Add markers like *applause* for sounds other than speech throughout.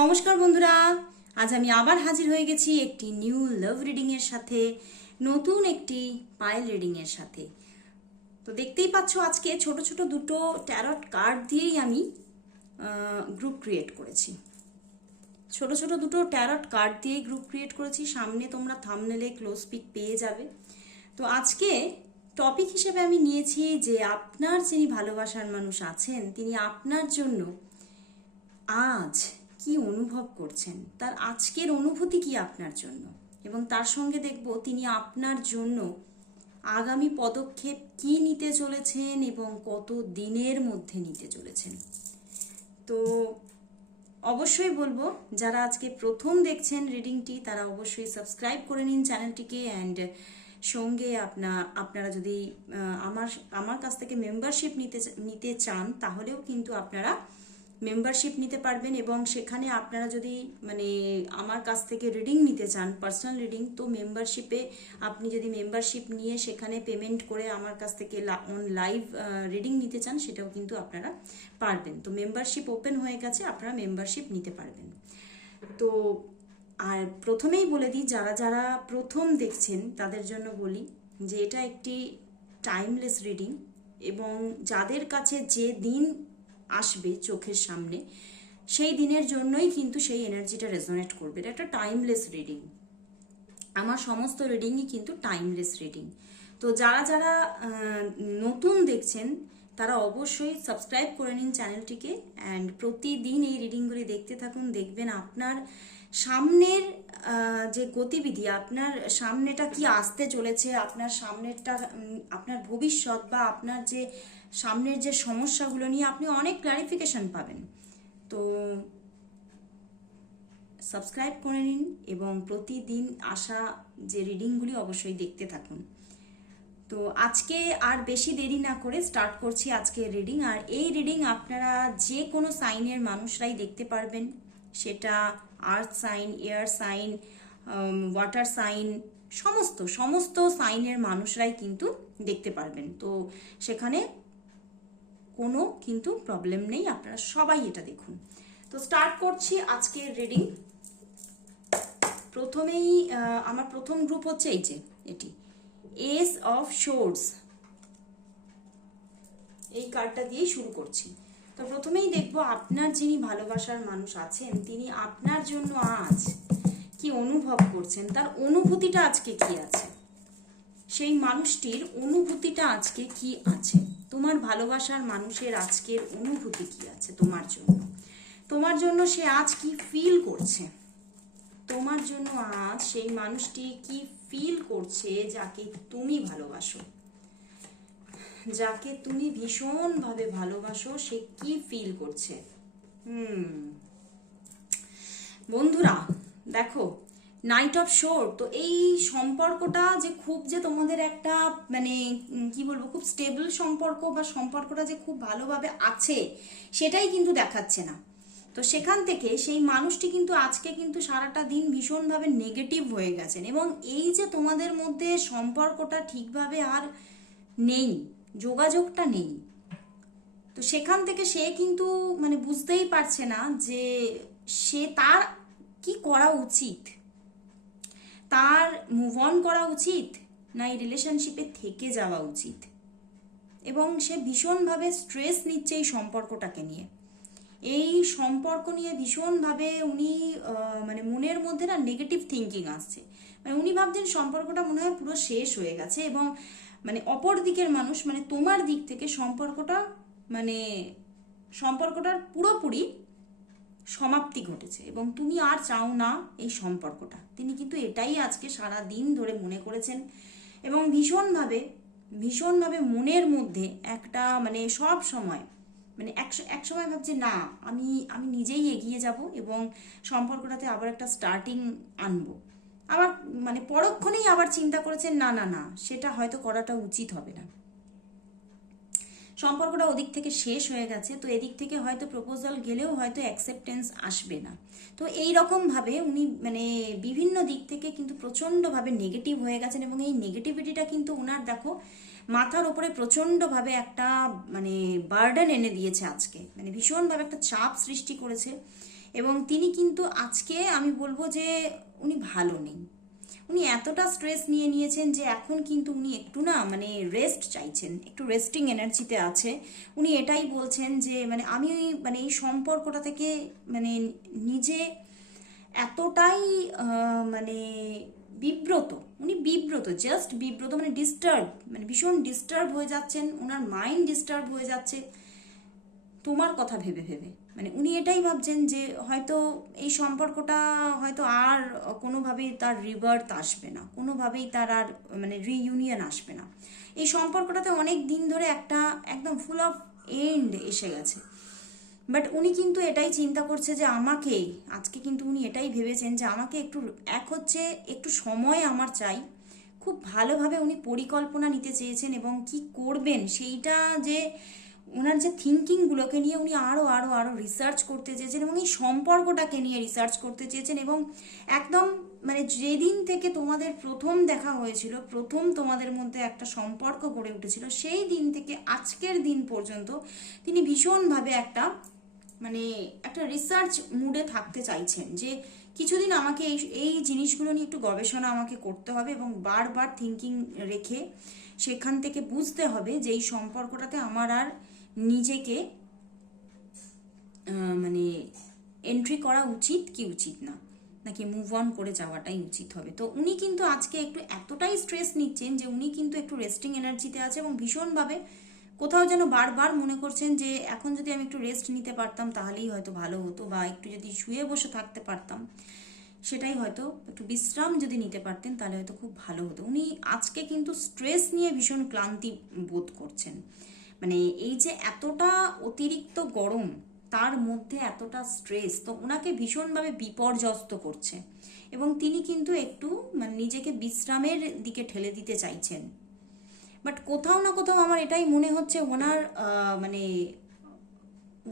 নমস্কার বন্ধুরা। আজ আমি আবার হাজির হয়ে গেছি একটি নিউ লাভ রিডিং এর সাথে, নতুন একটি পায়েল রিডিং এর সাথে। তো দেখতেই পাচ্ছ আজকে ছোট ছোট দুটো ট্যারট কার্ড দিয়েই আমি গ্রুপ ক্রিয়েট করেছি। ছোট ছোট দুটো ট্যারট কার্ড দিয়েই গ্রুপ ক্রিয়েট করেছি। সামনে তোমরা থামনেলে ক্লোজ পিক পেয়ে যাবে। তো আজকে টপিক হিসেবে আমি নিয়েছি যে আপনার যিনি ভালোবাসার মানুষ আছেন, তিনি আপনার জন্য আজ কি অনুভব করছেন? তার আজকের অনুভূতি কি আপনার জন্য? এবং তার সঙ্গে দেখব তিনি আপনার জন্য আগামী পদক্ষেপ কি নিতে চলেছেন এবং কত দিনের মধ্যে নিতে চলেছেন। তো অবশ্যই বলব, যারা আজকে প্রথম দেখছেন রিডিংটি, তারা অবশ্যই সাবস্ক্রাইব করে নিন চ্যানেলটিকে অ্যান্ড সঙ্গে আপনার আপনারা যদি আমার আমার কাছ থেকে মেম্বারশিপ নিতে নিতে চান, তাহলেও কিন্তু আপনারা মেম্বারশিপ নিতে পারবেন এবং সেখানে আপনারা যদি মানে আমার কাছ থেকে রিডিং নিতে চান পার্সোনাল রিডিং তো মেম্বারশিপে আপনি যদি মেম্বারশিপ নিয়ে সেখানে পেমেন্ট করে আমার কাছ থেকে অন লাইভ রিডিং নিতে চান, সেটাও কিন্তু আপনারা পারবেন। তো মেম্বারশিপ ওপেন হয়ে গেছে, আপনারা মেম্বারশিপ নিতে পারবেন। তো আর প্রথমেই বলে দিই, যারা যারা প্রথম দেখছেন, তাদের জন্য বলি যে এটা একটি টাইমলেস রিডিং এবং যাদের কাছে যে দিন আসবে চোখের সামনে, সেই দিনের জন্যই কিন্তু সেই এনার্জিটা রেজোনেট করবে। এটা একটা টাইমলেস রিডিং আমার সমস্ত রিডিংই কিন্তু টাইমলেস রিডিং তো যারা যারা নতুন দেখছেন, তারা অবশ্যই সাবস্ক্রাইব করে নিন চ্যানেলটিকে অ্যান্ড প্রতিদিন এই রিডিংগুলি দেখতে থাকুন। দেখবেন আপনার সামনের যে গতিবিধি, আপনার সামনেটা কি আসতে চলেছে, আপনার সামনেরটা আপনার ভবিষ্যৎ বা আপনার যে সামনের যে সমস্যাগুলো নিয়ে আপনি অনেক ক্লারিফিকেশন পাবেন। তো সাবস্ক্রাইব করে নিন এবং প্রতিদিন আসা যে রিডিংগুলি অবশ্যই দেখতে থাকুন। তো আজকে আর বেশি দেরি না করে স্টার্ট করছি আজকের রিডিং আর এই রিডিং আপনারা যে কোনো সাইনের মানুষরাই দেখতে পারবেন। সেটা earth sign air sign water sign সমস্ত সমস্ত সাইনের মানুষরাই কিন্তু দেখতে পারবেন। তো সেখানে কোনো কিন্তু প্রবলেম নেই, আপনারা সবাই এটা দেখুন। তো স্টার্ট করছি আজকের রিডিং প্রথমেই আমার প্রথম গ্রুপ হচ্ছে এই যে, এটি। এস অফ শোর্স এই কার্ডটা দিয়েই শুরু করছি। তো প্রথমেই দেখব আপনার যিনি ভালোবাসার মানুষ আছেন, তিনি আপনার জন্য আজ কি অনুভব করছেন? তার অনুভূতিটা আজকে কি আছে? সেই মানুষটির অনুভূতিটা আজকে কি আছে? তোমার ভালোবাসার মানুষের আজকের অনুভূতি কি আছে তোমার জন্য? তোমার জন্য সে আজ কি ফিল করছে? তোমার জন্য আজ সেই মানুষটি কি ফিল করছে যাকে তুমি ভালোবাসো? যাকে তুমি ভীষণভাবে ভালোবাসো, সে কি ফিল করছে? হুম। বন্ধুরা, দেখো নাইট অফ শোর তো এই সম্পর্কটা যে খুব যে তোমাদের একটা মানে কি বলব, খুব স্টেবল সম্পর্ক বা সম্পর্কটা যে খুব ভালোভাবে আছে, সেটাই কিন্তু দেখাচ্ছে না। তো সেখান থেকে সেই মানুষটি কিন্তু আজকে কিন্তু সারাটা দিন ভীষণভাবে নেগেটিভ হয়ে গেছেন এবং এই যে তোমাদের মধ্যে সম্পর্কটা ঠিকভাবে আর নেই, যোগাযোগটা নেই, তো সেখান থেকে সে কিন্তু মানে বুঝতেই পারছে না যে সে তার কি করা উচিত। তার মুভ অন করা উচিত না এই রিলেশনশিপে থেকে যাওয়া উচিত? এবং সে ভীষণভাবে স্ট্রেস নিচ্ছে এই সম্পর্কটাকে নিয়ে। এই সম্পর্ক নিয়ে ভীষণভাবে উনি মানে মনের মধ্যে না নেগেটিভ থিঙ্কিং আসছে। মানে উনি ভাবছেন সম্পর্কটা মনে হয় পুরো শেষ হয়ে গেছে এবং মানে অপর দিকের মানুষ মানে তোমার দিক থেকে সম্পর্কটা মানে সম্পর্কটার পুরোপুরি সমাপ্তি ঘটেছে এবং তুমি আর চাও না এই সম্পর্কটা। তিনি কিন্তু এটাই আজকে সারা দিন ধরে মনে করেছেন এবং ভীষণভাবে ভীষণভাবে মনের মধ্যে একটা মানে সব সময় মানে এক এক সময় ভাবছে, না, আমি আমি নিজেই এগিয়ে যাব এবং সম্পর্কটাতে আবার একটা স্টার্টিং আনব। আবার মানে পরক্ষণেই আবার চিন্তা করেছেন, না না না, সেটা হয়তো করাটা উচিত হবে না। সম্পর্কটা ওদিক থেকে শেষ হয়ে গেছে, তো এদিক থেকে হয়তো প্রপোজাল গেলেও হয়তো অ্যাকসেপ্টেন্স আসবে না। তো এই রকমভাবে উনি মানে বিভিন্ন দিক থেকে কিন্তু প্রচণ্ডভাবে নেগেটিভ হয়ে গেছেন এবং এই নেগেটিভিটিটা কিন্তু ওনার দেখো মাথার ওপরে প্রচণ্ডভাবে একটা মানে বার্ডেন এনে দিয়েছে আজকে। মানে ভীষণভাবে একটা চাপ সৃষ্টি করেছে এবং তিনি কিন্তু আজকে আমি বলব যে উনি ভালো নেই। উনি এতটা স্ট্রেস নিয়ে নিয়েছেন যে এখন কিন্তু উনি একটু না মানে রেস্ট চাইছেন, একটু রেস্টিং এনার্জিতে আছে। উনি এটাই বলছেন যে মানে আমি মানে এই সম্পর্কটা থেকে মানে নিজে এতটাই মানে বিব্রত, উনি বিব্রত জাস্ট বিব্রত মানে ডিস্টার্ব মানে ভীষণ ডিস্টার্ব হয়ে যাচ্ছেন ওনার মাইন্ড ডিস্টার্ব হয়ে যাচ্ছে। তোমার কথা ভেবে ভেবে। মানে উনি এটাই ভাবছেন যে হয়তো এই সম্পর্কটা হয়তো আর কোনোভাবেই তার রিবার্থ আসবে না, কোনোভাবেই তার আর মানে রিইউনিয়ন আসবে না। এই সম্পর্কটাতে অনেক দিন ধরে একটা একদম ফুল অফ এন্ড এসে গেছে। বাট উনি কিন্তু এটাই চিন্তা করছে যে আমাকে, আজকে কিন্তু উনি এটাই ভেবেছেন যে আমাকে একটু, এক হচ্ছে একটু সময় আমার চাই, খুব ভালোভাবে উনি পরিকল্পনা নিতে চেয়েছেন এবং কি করবেন সেইটা যে ওনার যে থিঙ্কিংগুলোকে নিয়ে উনি আরও আরও আরও রিসার্চ করতে চেয়েছেন এবং এই সম্পর্কটাকে নিয়ে রিসার্চ করতে চেয়েছেন এবং একদম মানে যেদিন থেকে তোমাদের প্রথম দেখা হয়েছিল, প্রথম তোমাদের মধ্যে একটা সম্পর্ক গড়ে উঠেছিল, সেই দিন থেকে আজকের দিন পর্যন্ত তিনি ভীষণভাবে একটা মানে একটা রিসার্চ মুডে থাকতে চাইছেন যে কিছুদিন আমাকে এই এই জিনিসগুলো নিয়ে একটু গবেষণা আমাকে করতে হবে এবং বারবার থিঙ্কিং রেখে সেখান থেকে বুঝতে হবে যে এই সম্পর্কটাতে আমার আর নিজেকে মানে এন্ট্রি করা উচিত কি উচিত না? নাকি মুভ অন করে যাওয়াটাই উচিত হবে? তো উনি কিন্তু আজকে একটু এতটাই স্ট্রেস নিচ্ছেন যে উনি কিন্তু একটু রেস্টিং এনার্জিতে আছে এবং ভীষণভাবে কোথাও যেন বারবার মনে করছেন যে এখন যদি আমি একটু রেস্ট নিতে পারতাম তাহলেই হয়তো ভালো হতো বা একটু যদি শুয়ে বসে থাকতে পারতাম, সেটাই হয়তো একটু বিশ্রাম যদি নিতে পারতেন তাহলে হয়তো খুব ভালো হতো। উনি আজকে কিন্তু স্ট্রেস নিয়ে ভীষণ ক্লান্তি বোধ করছেন। মানে এই যে এতটা অতিরিক্ত গরম, তার মধ্যে এতটা স্ট্রেস তো ওনাকে ভীষণভাবে বিপর্যস্ত করছে। এবং তিনি কিন্তু একটু মানে নিজেকে বিশ্রামের দিকে ঠেলে দিতে চাইছেন। বাট কোথাও না কোথাও আমার এটাই মনে হচ্ছে ওনার মানে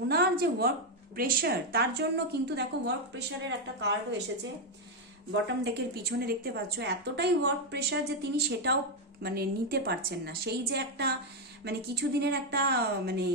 ওনার যে ওয়ার্ক প্রেশার তার জন্য কিন্তু দেখো ওয়ার্ক প্রেশারের একটা কার্ডও এসেছে। বটম ডেকের পিছনে দেখতে পাচ্ছ, এতটাই ওয়ার্ক প্রেশার যে তিনি সেটাও মানে নিতে পারছেন না। সেই যে একটা মানে কিছুদিনের একটা মানে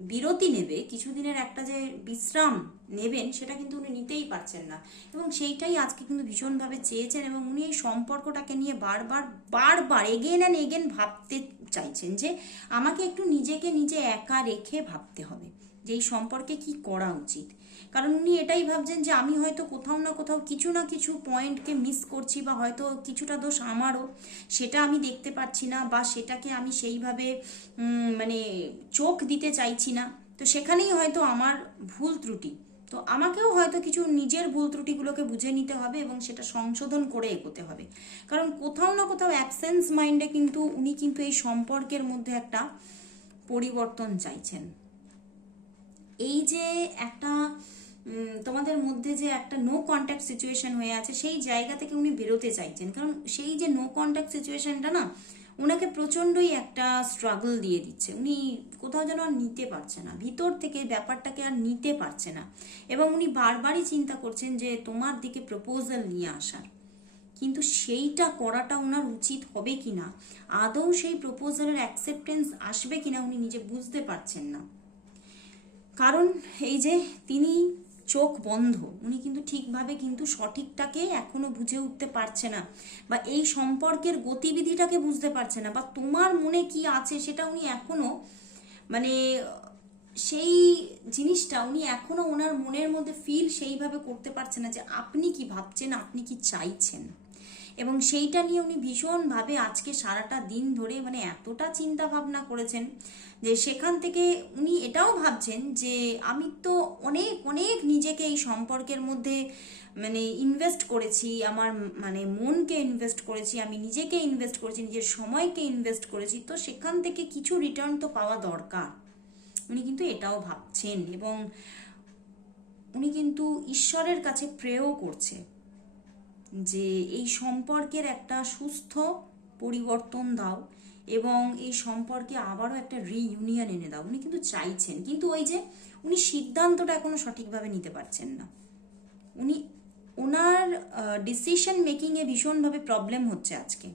বিরতি নেবে, কিছুদিনের একটা যে বিশ্রাম নেবেন, সেটা কিন্তু উনি নিতেই পারছেন না। এবং সেইটাই আজকে কিন্তু ভীষণভাবে চেয়েছেন এবং উনি এই সম্পর্কটাকে নিয়ে বারবার বারবার এগেন অ্যান্ড এগেন ভাবতে চাইছেন যে আমাকে একটু নিজেকে নিজে একা রেখে ভাবতে হবে। যে এই সম্পর্কে কি করা উচিত। কারণ উনি এটাই ভাবছেন যে আমি হয়তো কোথাও না কোথাও কিছু না কিছু পয়েন্টকে মিস করছি বা হয়তো কিছুটা দোষ আমারও, সেটা আমি দেখতে পাচ্ছি না বা সেটাকে আমি সেইভাবে মানে চোখ দিতে চাইছি না। তো সেখানেই হয়তো আমার ভুল ত্রুটি। তো আমাকেও হয়তো কিছু নিজের ভুল ত্রুটিগুলোকে বুঝে নিতে হবে এবং সেটা সংশোধন করে এগোতে হবে। কারণ কোথাও না কোথাও অ্যাবসেন্স মাইন্ডে কিন্তু উনি কিন্তু এই সম্পর্কের মধ্যে একটা পরিবর্তন চাইছেন। এই যে একটা তোমাদের মধ্যে যে একটা নো কন্ট্যাক্ট সিচুয়েশন হয়ে আছে, সেই জায়গা থেকে উনি বেরোতে চাইছেন। কারণ সেই যে নো কন্ট্যাক্ট সিচুয়েশনটা না ওনাকে প্রচণ্ডই একটা স্ট্রাগল দিয়ে দিচ্ছে। উনি কোথাও যেন আর নিতে পারছে না। ভিতর থেকে ব্যাপারটাকে আর নিতে পারছে না। এবং উনি বারবারই চিন্তা করছেন যে তোমার দিকে প্রপোজাল নিয়ে আসার। কিন্তু সেইটা করাটা ওনার উচিত হবে কিনা? আদৌ সেই প্রপোজালের অ্যাকসেপ্টেন্স আসবে কিনা উনি নিজে বুঝতে পারছেন না। কারণ এই যে তিনি চোখ বন্ধ, উনি কিন্তু ঠিকভাবে কিন্তু সঠিকটাকে এখনও বুঝে উঠতে পারছে না বা এই সম্পর্কের গতিবিধিটাকে বুঝতে পারছে না বা তোমার মনে কি আছে সেটা উনি এখনও মানে সেই জিনিসটা উনি এখনও ওনার মনের মধ্যে ফিল সেইভাবে করতে পারছে না যে আপনি কি ভাবছেন, আপনি কি চাইছেন। এবং সেইটা নিয়ে উনি ভীষণভাবে আজকে সারাটা দিন ধরে মানে এতটা চিন্তা ভাবনা করেছেন যে সেখান থেকে উনি এটাও ভাবছেন যে আমি তো অনেক অনেক নিজেকে এই সম্পর্কের মধ্যে মানে ইনভেস্ট করেছি, আমার মানে মনকে ইনভেস্ট করেছি, আমি নিজেকে ইনভেস্ট করেছি, নিজের সময়কে ইনভেস্ট করেছি, তো সেখান থেকে কিছু রিটার্ন তো পাওয়া দরকার। উনি কিন্তু এটাও ভাবছেন এবং উনি কিন্তু ঈশ্বরের কাছে প্রেও করছে। যে এই সম্পর্কের একটা সুস্থ পরিবর্তন দাও এবং এই সম্পর্কে আবারও একটা রিইউনিয়ন এনে দাও। উনি কিন্তু চাইছেন, কিন্তু ওই যে উনি সিদ্ধান্তটা এখনও সঠিকভাবে নিতে পারছেন না। উনি, ওনার ডিসিশন মেকিংয়ে ভীষণভাবে প্রবলেম হচ্ছে আজকে।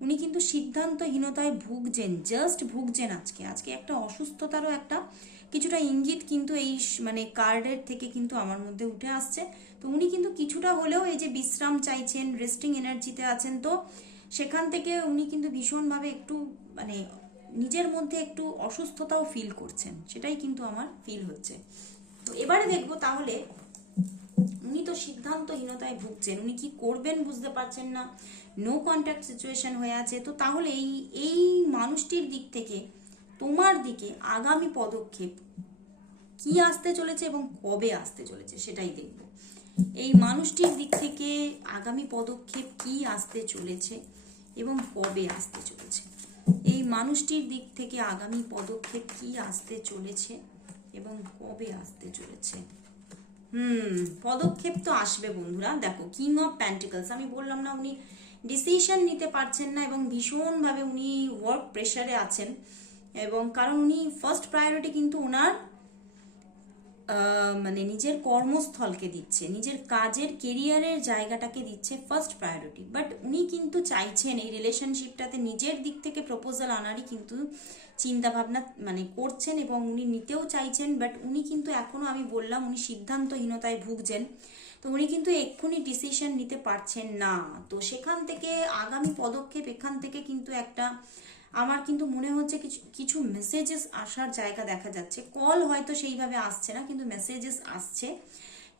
উনি কিন্তু সিদ্ধান্তহীনতায় ভুগছেন জাস্ট ভুগছেন আজকে। আজকে একটা অসুস্থতারও একটা কিছুটা ইঙ্গিত কিন্তু এই মানে কার্ডের থেকে কিন্তু আমার মধ্যে উঠে আসছে। তো উনি কিন্তু কিছুটা হলেও এই যে বিশ্রাম চাইছেন রেস্টিং এনার্জিতে আছেন, তো সেখান থেকে উনি কিন্তু ভীষণভাবে একটু মানে নিজের মধ্যে একটু অসুস্থতাও ফিল করছেন। সেটাই কিন্তু আমার ফিল হচ্ছে। তো এবারে দেখব তাহলে উনি তো সিদ্ধান্তহীনতায় ভুগছেন। উনি কি করবেন বুঝতে পারছেন না। নো কন্ট্যাক্ট সিচুয়েশন হয়ে আছে। তো তাহলে এই এই মানুষটির দিক থেকে তোমার দিকে আগামী পদক্ষেপ কি আসতে চলেছে এবং কবে আসতে চলেছে সেটাই দেখব। এই মানুষটির দিক থেকে আগামী পদক্ষেপ কি আসতে চলেছে এবং কবে আসতে চলেছে? এই মানুষটির দিক থেকে আগামী পদক্ষেপ কি আসতে চলেছে এবং কবে আসতে চলেছে? হুম, পদক্ষেপ তো আসবে বন্ধুরা। দেখো কিং অফ প্যান্টিকলস আমি বললাম না উনি ডিসিশন নিতে পারছেন না এবং ভীষণভাবে উনি ওয়ার্ক প্রেশারে আছেন। এবং কারণ উনি ফার্স্ট প্রায়োরিটি কিন্তু ওনার মানে নিজের কর্মস্থলকে দিচ্ছে, নিজের কাজের কেরিয়ারের জায়গাটাকে দিচ্ছে ফার্স্ট প্রায়োরিটি বাট উনি কিন্তু চাইছেন এই রিলেশনশিপটাতে নিজের দিক থেকে প্রপোজাল আনারই কিন্তু চিন্তা ভাবনা মানে করছেন এবং উনি নিতেও চাইছেন বাট উনি কিন্তু এখনও আমি বললাম উনি সিদ্ধান্তহীনতায় ভুগছেন। তো উনি কিন্তু এক্ষুনি ডিসিশন নিতে পারছেন না। তো সেখান থেকে আগামী পদক্ষেপ, এখান থেকে কিন্তু একটা আমার কিন্তু মনে হচ্ছে কিছু কিছু মেসেজেস আসার জায়গা দেখা যাচ্ছে। কল হয়তো সেইভাবে আসছে না, কিন্তু মেসেজেস আসছে।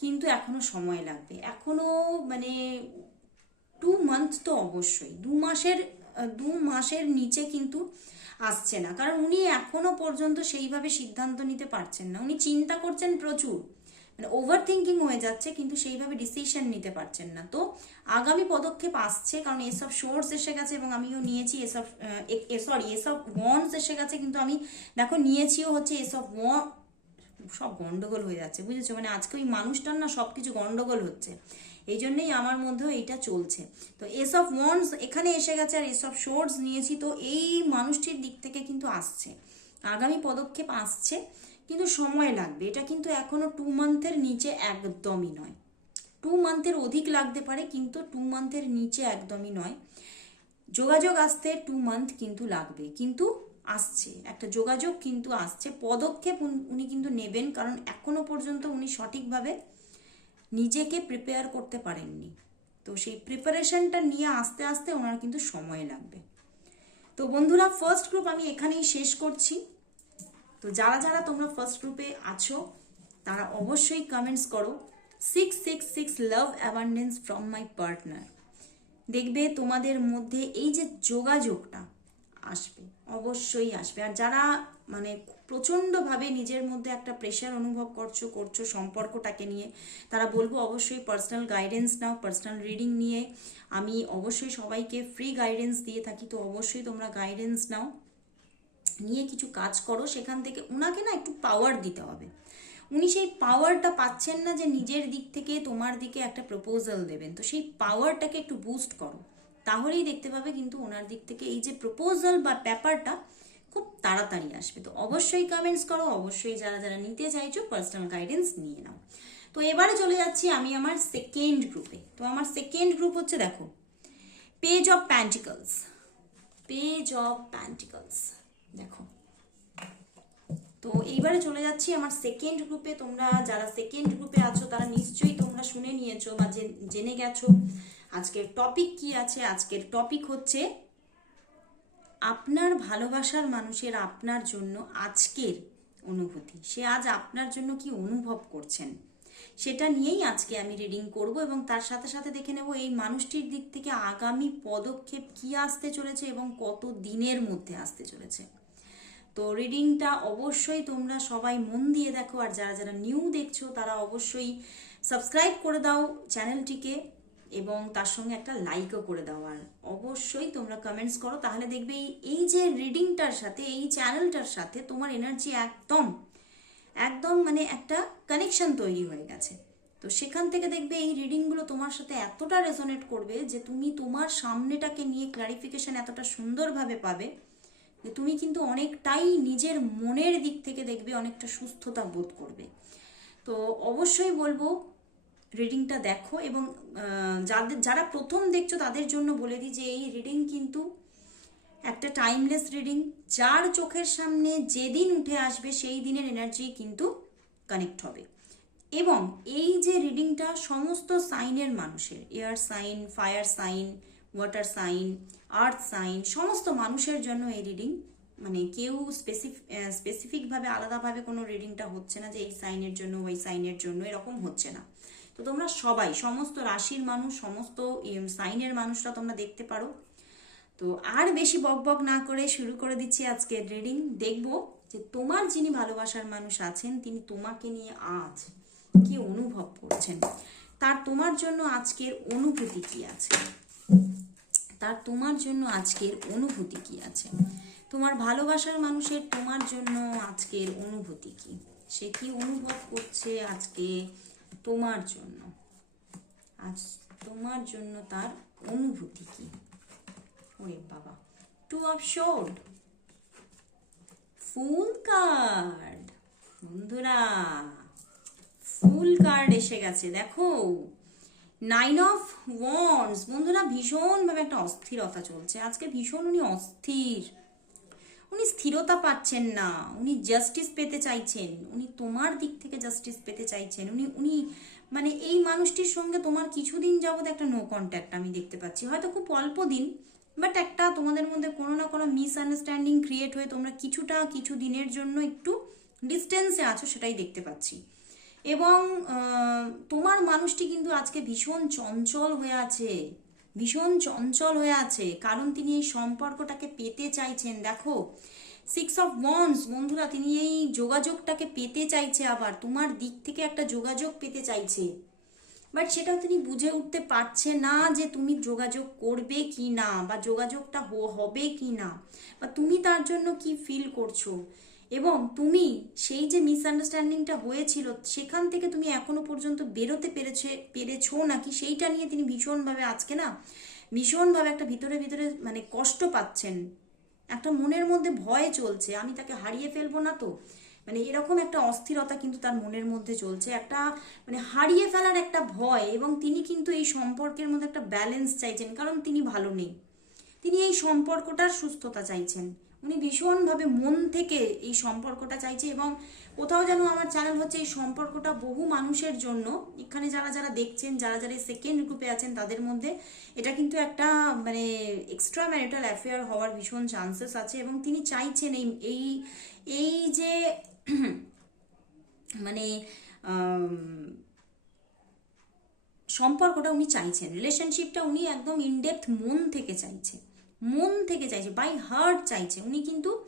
কিন্তু এখনও সময় লাগবে। এখনও মানে টু মান্থ তো অবশ্যই। দু মাসের দু মাসের নিচে কিন্তু আসছে না। কারণ উনি এখনও পর্যন্ত সেইভাবে সিদ্ধান্ত নিতে পারছেন না। উনি চিন্তা করছেন প্রচুর। মানে ওভার থিঙ্কিং হয়ে যাচ্ছে, কিন্তু সেইভাবে ডিসিশন নিতে পারছেন না। তো আগামী পদক্ষেপ আসছে, কারণ এসব সোর্স এসে গেছে এবং আমিও নিয়েছি এসব সরি এসব ওয়ান্স এসে গেছে, কিন্তু আমি দেখো নিয়েছিও হচ্ছে এসব ওয়ান সব গন্ডগোল হয়ে যাচ্ছে, বুঝেছ? মানে আজকে ওই মানুষটার না সব কিছু গন্ডগোল হচ্ছে। এই জন্যেই আমার মধ্যেও এইটা চলছে। তো এসব ওয়ান্স এখানে এসে গেছে আর এসব শোর্টস নিয়েছি, তো এই মানুষটির দিক থেকে কিন্তু আসছে। আগামী পদক্ষেপ আসছে। কিন্তু সময় লাগবে। এটা কিন্তু এখনও টু মান্থের নিচে একদমই নয়। টু মান্থের অধিক লাগতে পারে, কিন্তু টু মান্থের নিচে একদমই নয়। যোগাযোগ আসতে টু মান্থ কিন্তু লাগবে, কিন্তু আসছে। একটা যোগাযোগ কিন্তু আসছে। পদক্ষেপ উন- কিন্তু নেবেন, কারণ এখনও পর্যন্ত উনি সঠিকভাবে নিজেকে প্রিপেয়ার করতে পারেননি। তো সেই প্রিপারেশনটা নিয়ে আস্তে আস্তে ওনার কিন্তু সময় লাগবে। তো বন্ধুরা ফার্স্ট গ্রুপ আমি এখানেই শেষ করছি। তো যারা যারা তোমরা ফার্স্ট গ্রুপে আছো, তারা অবশ্যই কমেন্টস করো। Six six six love abundance from my partner দেখবে তোমাদের মধ্যে এই যে যোগাযোগটা আসবে, অবশ্যই আসবে। আর যারা মানে প্রচণ্ডভাবে নিজের মধ্যে একটা প্রেশার অনুভব করছ করছ সম্পর্কটাকে নিয়ে, তারা বলব অবশ্যই পার্সোনাল গাইডেন্স নাও পার্সোনাল রিডিং নিয়ে। আমি অবশ্যই সবাইকে ফ্রি গাইডেন্স দিয়ে থাকি, তো অবশ্যই তোমরা গাইডেন্স নাও। নিয়ে কিছু কাজ করো, সেখান থেকে ওনাকে না একটু পাওয়ার দিতে হবে। উনি সেই পাওয়ারটা পাচ্ছেন না যে নিজের দিক থেকে তোমার দিকে একটা প্রপোজাল দেবেন। তো সেই পাওয়ারটাকে একটু বুস্ট করো। তাহলেই দেখতে পাবে কিন্তু ওনার দিক থেকে এই যে প্রপোজাল বা ব্যাপারটা খুব তাড়াতাড়ি আসবে। তো অবশ্যই কমেন্টস করো, অবশ্যই যারা যারা নিতে চাইছো পার্সোনাল গাইডেন্স নিয়ে নাও। তো এবারে চলে যাচ্ছি আমি আমার সেকেন্ড গ্রুপে তো আমার সেকেন্ড গ্রুপ হচ্ছে দেখো page of pentacles page of pentacles দেখো। তো এইবারে চলে যাচ্ছি আমার সেকেন্ড গ্রুপে তোমরা যারা সেকেন্ড গ্রুপে আছো, তারা নিশ্চয়ই তোমরা শুনে নিয়েছো বা জেনে গেছো। আজকের টপিক কি আছে? আজকের টপিক হচ্ছে আপনার ভালোবাসার মানুষের আপনার জন্য আজকের অনুভূতি। সে আজ আপনার জন্য কি অনুভব করছেন? সেটা নিয়েই আজকে আমি রিডিং করব এবং তার সাথে সাথে দেখে নেব এই মানুষটির দিক থেকে আগামী পদক্ষেপ কি আসতে চলেছে এবং কত দিনের মধ্যে আসতে চলেছে। তো রিডিংটা অবশ্যই তোমরা সবাই মন দিয়ে দেখো, আর যারা যারা নিউ দেখছ, তারা অবশ্যই সাবস্ক্রাইব করে দাও চ্যানেলটিকে এবং তার সঙ্গে একটা লাইকও করে দাও। আর অবশ্যই তোমরা কমেন্টস করো, তাহলে দেখবে এই- যে রিডিংটার সাথে, এই চ্যানেলটার সাথে তোমার এনার্জি একদম একদম মানে একটা কানেকশন তৈরি হয়ে গেছে। তো সেখান থেকে দেখবে এই রিডিংগুলো তোমার সাথে এতটা রেজোনেট করবে যে তুমি তোমার সামনেটাকে নিয়ে ক্লারিফিকেশন এতটা সুন্দরভাবে পাবে। যে তুমি কিন্তু অনেকটাই নিজের মনের দিক থেকে দেখবে, অনেকটা সুস্থতা বোধ করবে। তো অবশ্যই বলব রিডিংটা দেখো এবং যাদের, যারা প্রথম দেখছ তাদের জন্য বলে দিই যে এই রিডিং কিন্তু একটা টাইমলেস রিডিং যার চোখের সামনে যেদিন উঠে আসবে সেই দিনের এনার্জি কিন্তু কানেক্ট হবে। এবং এই যে রিডিংটা সমস্ত সাইনের মানুষের air sign fire sign water sign earth sign সমস্ত মানুষের জন্য এই রিডিং মানে কেউ স্পেসিফিক স্পেসিফিকভাবে আলাদাভাবে কোনো রিডিংটা হচ্ছে না যে এই সাইনের জন্য ওই সাইনের জন্য এরকম হচ্ছে না। তো তোমরা সবাই, সমস্ত রাশির মানুষ, সমস্ত সাইনের মানুষরা তোমরা দেখতে পারো। তো আর বেশি বক বক না করে শুরু করে দিচ্ছি আজকের রিডিং দেখব যে তোমার যিনি ভালোবাসার মানুষ আছেন, তিনি তোমাকে নিয়ে আজ কি অনুভব করছেন? তার তোমার জন্য আজকের অনুভূতি কি আছে? তার তোমার জন্য আজকের অনুভূতি কি আছে? তোমার ভালোবাসার মানুষের তোমার জন্য আজকের অনুভূতি কি? সে কি অনুভব করছে আজকে তোমার জন্য? আজ তোমার জন্য তার অনুভূতি কি? ওরে বাবা। Two of swords full card বন্ধুরা ফুল কার্ড এসে গেছে, দেখো। নাইন অফ ওয়ান্স বন্ধুরা, ভীষণভাবে একটা অস্থিরতা চলছে। আজকে ভীষণ উনি অস্থির। উনি স্থিরতা পাচ্ছেন না। উনি জাস্টিস পেতে চাইছেন। উনি তোমার দিক থেকে জাস্টিস পেতে চাইছেন। উনি উনি মানে এই মানুষটির সঙ্গে তোমার কিছুদিন যাবত একটা নো কন্ট্যাক্ট আমি দেখতে পাচ্ছি। হয়তো খুব অল্প দিন বাট একটা তোমাদের মধ্যে কোনো না কোনো মিসআন্ডারস্ট্যান্ডিং ক্রিয়েট হয়ে তোমরা কিছুটা, কিছু দিনের জন্য একটু ডিস্টেন্সে আছো সেটাই দেখতে পাচ্ছি। এবং তোমার মানুষটি কিন্তু আজকে ভীষণ চঞ্চল হয়ে আছে। ভীষণ চঞ্চল হয়ে আছে। কারণ তিনি এই সম্পর্কটাকে পেতে চাইছেন। দেখো সিক্স অফ ওয়ান্স বন্ধুরা, তিনি এই যোগাযোগটাকে পেতে চাইছে আবার। তোমার দিক থেকে একটা যোগাযোগ পেতে চাইছে। বাট সেটাও তিনি বুঝে উঠতে পারছে না যে তুমি যোগাযোগ করবে কি না বা যোগাযোগটা হবে কি না। বা তুমি তার জন্য কি ফিল করছ? এবং তুমি সেই যে মিসআন্ডারস্ট্যান্ডিংটা হয়েছিল, সেখান থেকে তুমি এখনও পর্যন্ত বেরোতে পেরেছে, পেরেছ নাকি? সেইটা নিয়ে তিনি ভীষণভাবে আজকে না ভীষণভাবে একটা ভিতরে ভিতরে মানে কষ্ট পাচ্ছেন। একটা মনের মধ্যে ভয় চলছে। আমি তাকে হারিয়ে ফেলব না তো? মানে এরকম একটা অস্থিরতা কিন্তু তার মনের মধ্যে চলছে। একটা মানে হারিয়ে ফেলার একটা ভয় এবং তিনি কিন্তু এই সম্পর্কের মধ্যে একটা ব্যালেন্স চাইছেন, কারণ তিনি ভালো নেই। তিনি এই সম্পর্কটার সুস্থতা চাইছেন। উনি ভীষণভাবে মন থেকে এই সম্পর্কটা চাইছে এবং কোথাও যেন আমার চ্যানেল হচ্ছে এই সম্পর্কটা বহু মানুষের জন্য। এখানে যারা যারা দেখছেন, যারা যারা এই সেকেন্ড গ্রুপে আছেন, তাদের মধ্যে এটা কিন্তু একটা মানে এক্সট্রা ম্যারিটাল অ্যাফেয়ার হওয়ার ভীষণ চান্সেস আছে এবং তিনি চাইছেন এই এই এই যে *clears throat* মানে সম্পর্কটা উনি চাইছেন। রিলেশনশিপটা উনি একদম ইনডেপথ মন থেকে চাইছে মন থেকে চাইছে বাই হার্ট চাইছে। উনি কিন্তু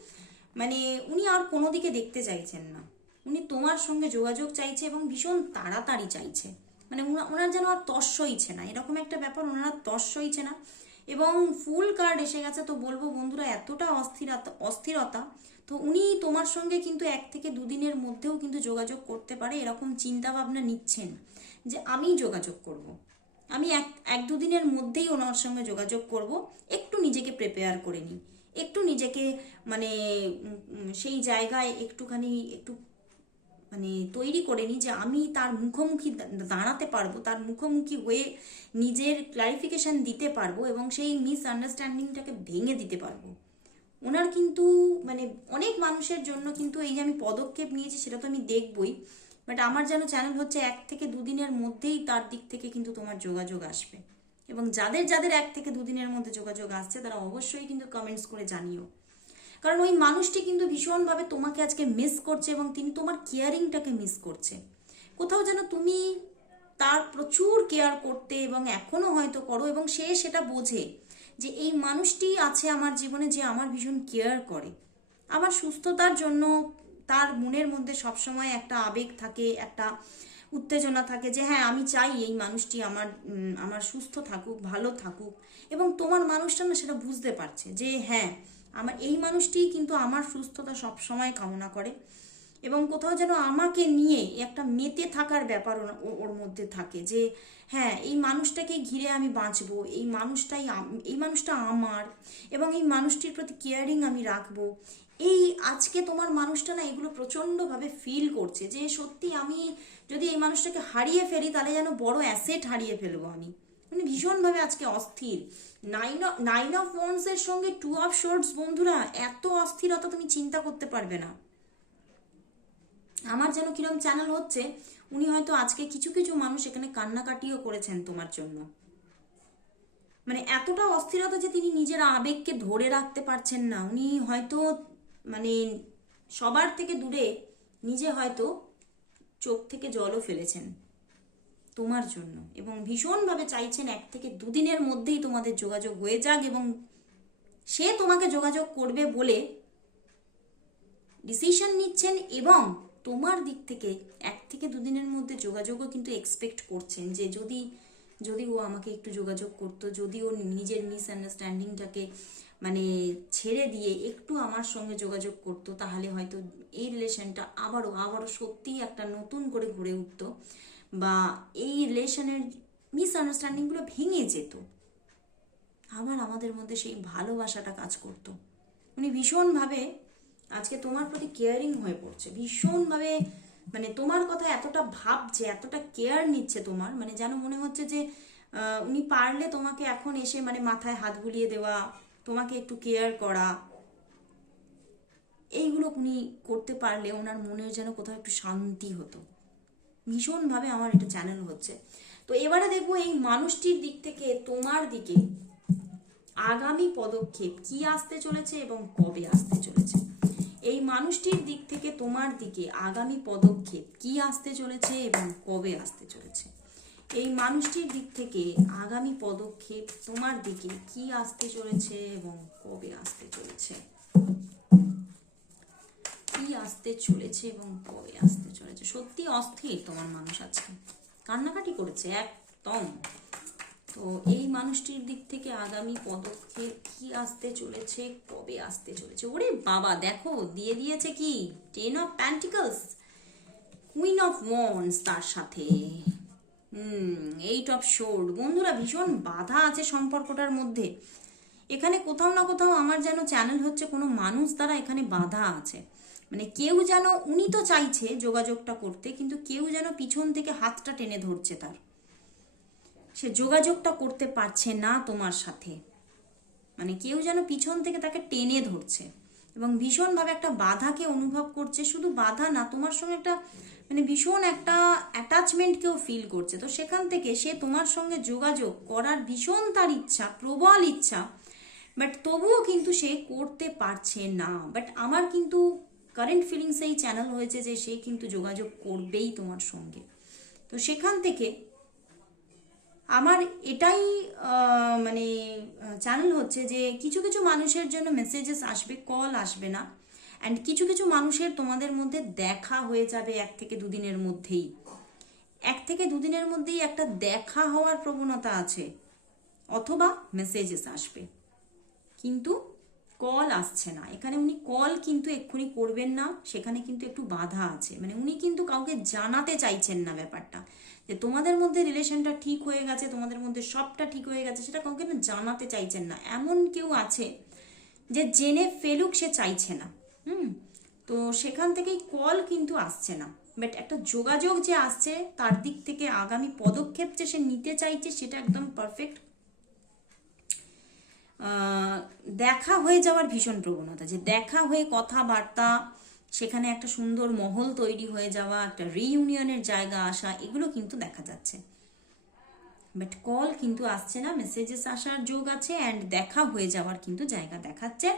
মানে উনি আর কোনো দিকে দেখতে চাইছেন না। উনি তোমার সঙ্গে যোগাযোগ চাইছে এবং ভীষণ তাড়াতাড়ি চাইছে। মানে ওনার যেন আর তস না। এরকম একটা ব্যাপার ওনার আর না। এবং ফুল কার্ড এসে গেছে তো বলব, বন্ধুরা, এতটা অস্থিরতা অস্থিরতা, তো উনি তোমার সঙ্গে কিন্তু এক থেকে দুদিনের মধ্যেও কিন্তু যোগাযোগ করতে পারে, এরকম চিন্তা ভাবনা নিচ্ছেন যে আমি যোগাযোগ করব। আমি এক এক দুদিনের মধ্যেই ওনার সঙ্গে যোগাযোগ করব। একটু নিজেকে প্রিপেয়ার করে নিই। একটু নিজেকে মানে সেই জায়গায় একটুখানি একটু মানে তৈরি করে নিই যে আমি তার মুখোমুখি দাঁড়াতে পারব, তার মুখোমুখি হয়ে নিজের ক্লারিফিকেশান দিতে পারব এবং সেই মিসআন্ডারস্ট্যান্ডিংটাকে ভেঙে দিতে পারব। ওনার কিন্তু মানে অনেক মানুষের জন্য কিন্তু এই যে আমি পদক্ষেপ নিয়েছি সেটা তো আমি দেখবই। বাট আমার যেন চ্যানেল হচ্ছে এক থেকে দুদিনের মধ্যেই তার দিক থেকে কিন্তু তোমার যোগাযোগ আসবে। এবং যাদের যাদের এক থেকে দুদিনের মধ্যে যোগাযোগ আসছে, তারা অবশ্যই কিন্তু কমেন্টস করে জানিও। কারণ ওই মানুষটি কিন্তু ভীষণভাবে তোমাকে আজকে মিস করছে এবং তিনি তোমার কেয়ারিংটাকে মিস করছে। কোথাও যেন তুমি তার প্রচুর কেয়ার করতে এবং এখনও হয়তো করো এবং সে সেটা বোঝে যে এই মানুষটি আছে আমার জীবনে যে আমার ভীষণ কেয়ার করে। আমার সুস্থতার জন্য তার মনের মধ্যে সবসময় একটা আবেগ থাকে, একটা উত্তেজনা থাকে যে হ্যাঁ আমি চাই এই মানুষটি আমার আমার সুস্থ থাকুক, ভালো থাকুক। এবং তোমার মানুষটা না সেটা বুঝতে পারছে যে হ্যাঁ আমার, এই মানুষটি কিন্তু আমার সুস্থতা সব সময় কামনা করে। এবং কোথাও যেন আমাকে নিয়ে একটা মেতে থাকার ব্যাপার ওর মধ্যে থাকে যে হ্যাঁ এই মানুষটাকে ঘিরে আমি বাঁচবো, এই মানুষটাই এই মানুষটা আমার এবং এই মানুষটির প্রতি কেয়ারিং আমি রাখব। এই আজকে তোমার মানুষটা না এগুলো প্রচণ্ডভাবে ফিল করছে যে সত্যি আমি যদি এই মানুষটাকে হারিয়ে ফেলি, তাহলে যেন বড় অ্যাসেট হারিয়ে ফেলব আমি। মানে ভীষণভাবে আজকে অস্থির। নাইন অফ নাইন অফ ওয়ান্সের সঙ্গে টু অফ শর্টস বন্ধুরা, এত অস্থিরতা তুমি চিন্তা করতে পারবে না। আমার যেন কিরম চ্যানেল হচ্ছে, উনি হয়তো আজকে কিছু কিছু মানুষ এখানে কান্নাকাটিও করেছেন তোমার জন্য। মানে এতটা অস্থিরতা যে তিনি নিজের আবেগকে ধরে রাখতে পারছেন না। উনি হয়তো মানে সবার থেকে দূরে নিজে হয়তো চোখ থেকে জলও ফেলেছেন তোমার জন্য এবং ভীষণভাবে চাইছেন এক থেকে দুদিনের মধ্যেই তোমাদের যোগাযোগ হয়ে যাক এবং সে তোমাকে যোগাযোগ করবে বলে ডিসিশন নিচ্ছেন এবং তোমার দিক থেকে এক থেকে দুদিনের মধ্যে যোগাযোগও কিন্তু এক্সপেক্ট করছেন যে যদি যদি ও আমাকে একটু যোগাযোগ করতো, যদি ও নিজের মিসআন্ডারস্ট্যান্ডিংটাকে মানে ছেড়ে দিয়ে একটু আমার সঙ্গে যোগাযোগ করতো, তাহলে হয়তো এই রিলেশনটা আবারও আবারও সত্যিই একটা নতুন করে ঘুরে উঠতো বা এই রিলেশনের মিসআন্ডারস্ট্যান্ডিংগুলো ভেঙে যেত। আবার আমাদের মধ্যে সেই ভালোবাসাটা কাজ করতো। উনি ভীষণভাবে আজকে তোমার প্রতি কেয়ারিং হয়ে পড়ছে, ভীষণভাবে মানে তোমার কথা এতটা ভাবছে, এতটা কেয়ার নিচ্ছে তোমার মানে যেন মনে হচ্ছে যে উনি পারলে তোমাকে এখন এসে মানে মাথায় হাত বুলিয়ে দেওয়া তোমাকে একটু কেয়ার করা। এইগুলো উনি করতে পারলে ওনার মনের যেন কোথাও একটু শান্তি হতো। ভীষণভাবে আমার এটা চ্যানেল হচ্ছে। তো এবারে দেখব এই মানুষটির দিক থেকে তোমার দিকে আগামী পদক্ষেপ কি আসতে চলেছে এবং কবে আসতে চলেছে? এই মানুষটির দিক থেকে তোমার দিকে আগামী পদক্ষেপ কি আসতে চলেছে এবং কবে আসতে চলেছে? এই মানুষটির দিক থেকে আগামী পদক্ষেপ তোমার দিকে কি আসতে চলেছে এবং কবে আসতে চলেছে? কি আসতে চলেছে এবং কবে আসতে চলেছে? সত্যি অস্থির তোমার মানুষ আজকে। কান্নাকাটি করেছে একদম। তো এই মানুষটির দিক থেকে আগামী পদক্ষেপ কি আসতে চলেছে, কবে আসতে চলেছে? ওরে বাবা, দেখো, দিয়ে দিয়েছে কি? Ten of pentacles queen of wands তার সাথে। হুম এইট অফ শোর্ড বন্ধুরা, ভীষণ বাধা আছে সম্পর্কটার মধ্যে। এখানে কোথাও না কোথাও আমার যেন চ্যানেল হচ্ছে কোনো মানুষ দ্বারা এখানে বাধা আছে। মানে কেউ যেন, উনি তো চাইছে যোগাযোগটা করতে, কিন্তু কেউ যেন পিছন থেকে হাতটা টেনে ধরছে তার। সে যোগাযোগটা করতে পারছে না তোমার সাথে। মানে কেউ যেন পিছন থেকে তাকে টেনে ধরছে। এবং ভীষণভাবে একটা বাধাকে অনুভব করছে। শুধু বাধা না, তোমার সঙ্গে একটা মানে ভীষণ একটা অ্যাটাচমেন্ট কেউ ফিল করছে। তো সেখান থেকে সে তোমার সঙ্গে যোগাযোগ করার ভীষণ তার ইচ্ছা, প্রবল ইচ্ছা বাট তবুও কিন্তু সে করতে পারছে না। বাট আমার কিন্তু কারেন্ট ফিলিংস এই চ্যানেল হয়েছে যে সে কিন্তু যোগাযোগ করবেই তোমার সঙ্গে। তো সেখান থেকে আমার এটাই মানে চ্যানেল হচ্ছে যে কিছু কিছু মানুষের জন্য মেসেজেস আসবে কল আসবে না। অ্যান্ড কিছু কিছু মানুষের তোমাদের মধ্যে দেখা হয়ে যাবে এক থেকে দুদিনের মধ্যেই। এক থেকে দুদিনের মধ্যেই একটা দেখা হওয়ার প্রবণতা আছে, অথবা মেসেজেস আসবে। কিন্তু কল আসছে না। এখানে উনি কল কিন্তু এক্ষুনি করবেন না, সেখানে কিন্তু একটু বাধা আছে। মানে উনি কিন্তু কাউকে জানাতে চাইছেন না ব্যাপারটা। যে তোমাদের মধ্যে রিলেশনটা ঠিক হয়ে গেছে, তোমাদের মধ্যে সবটা ঠিক হয়ে গেছে, সেটা কাউকে না জানাতে চাইছেন না। এমন কেউ আছে যে জেনে ফেলুক সে চাইছে না। হুম, তো সেখান থেকেই কল কিন্তু আসছে না। বাট একটা যোগাযোগ যে আসছে, তার দিক থেকে আগামী পদক্ষেপ যে সে নিতে চাইছে, সেটা একদম পারফেক্ট দেখা হয়ে যাওয়ার ভীষণ প্রবণতা, যে দেখা হয়ে কথাবার্তা, সেখানে একটা সুন্দর মহল তৈরি হয়ে যাওয়া, একটা রিইউনিয়নের জায়গা আসা, এগুলো কিন্তু দেখা যাচ্ছে। বাট কল কিন্তু আসছে না মেসেজেস আসার যোগ আছে অ্যান্ড দেখা হয়ে যাওয়ার কিন্তু জায়গা দেখাচ্ছে।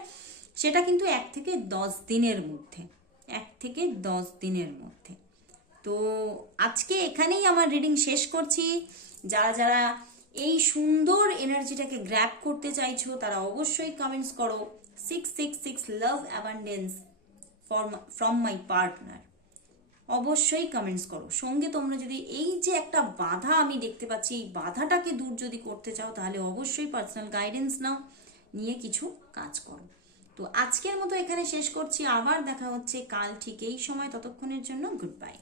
সেটা কিন্তু এক থেকে দশ দিনের মধ্যে, এক থেকে দশ দিনের মধ্যে। তো আজকে এখানেই আমার রিডিং শেষ করছি। যারা যারা এই সুন্দর এনার্জিটাকে গ্র্যাপ করতে চাইছো, তারা অবশ্যই কমেন্টস করো। Six six six love abundance from my partner অবশ্যই কমেন্টস করো। সঙ্গে তোমরা যদি এই যে একটা বাধা আমি দেখতে পাচ্ছি, এই বাধাটাকে দূর যদি করতে চাও, তাহলে অবশ্যই পার্সোনাল গাইডেন্স নাও। নিয়ে কিছু কাজ করো। তো আজকের মতো এখানে শেষ করছি। আবার দেখা হচ্ছে কাল ঠিক এই সময়, ততক্ষণের জন্য গুড বাই